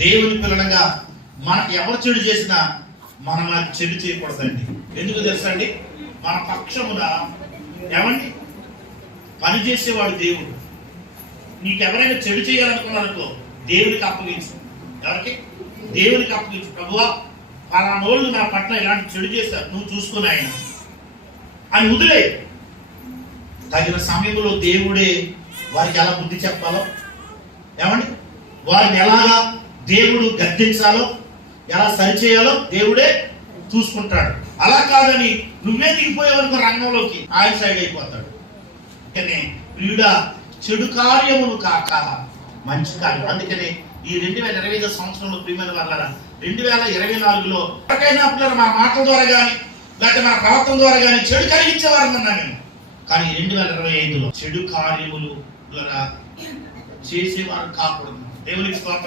దేవుని పిల్లలుగా మనకి ఎవరు చెడు చేసినా మనం అది చెడు చేయకూడదండి. ఎందుకు తెలుసా అండి? మన పక్షమున ఏమండి పనిచేసేవాడు దేవుడు. నీకు ఎవరైనా చెడు చేయాలనుకున్నారనుకో దేవునికి అప్పగించు. ఎవరికి? దేవునికి అప్పగించు. ప్రభువా పలానోళ్ళు నా పట్ల ఇలాంటి చెడు చేశారు, నువ్వు చూసుకుని ఆయన అని వదిలే. తగిన సమయంలో దేవుడే వారికి ఎలా బుద్ధి చెప్పాలో, ఏమండి వారిని ఎలాగా దేవుడు గద్దించాలో, ఎలా సరిచేయాలో దేవుడే చూసుకుంటాడు. అలా కాదని నువ్వే దిగిపోయేవరకు రంగంలోకి ఆయన సైడ్ అయిపోతాడు. ప్రియుడా, చెడు కార్యమును కాక మంచి కార్యం. అందుకని ఈ 2025 సంవత్సరంలో ప్రియమైన వాళ్ళ 2024లో ఎవరికైనా మన మాటల ద్వారా కానీ లేకపోతే మన ప్రవర్తన ద్వారా కానీ చెడు కలిగించేవారు ఉన్నా నేను. కానీ 2025లో చెడు కార్యములు ద్వారా చేసేవారు కాకూడదు. దేవునికి స్తోత్రం.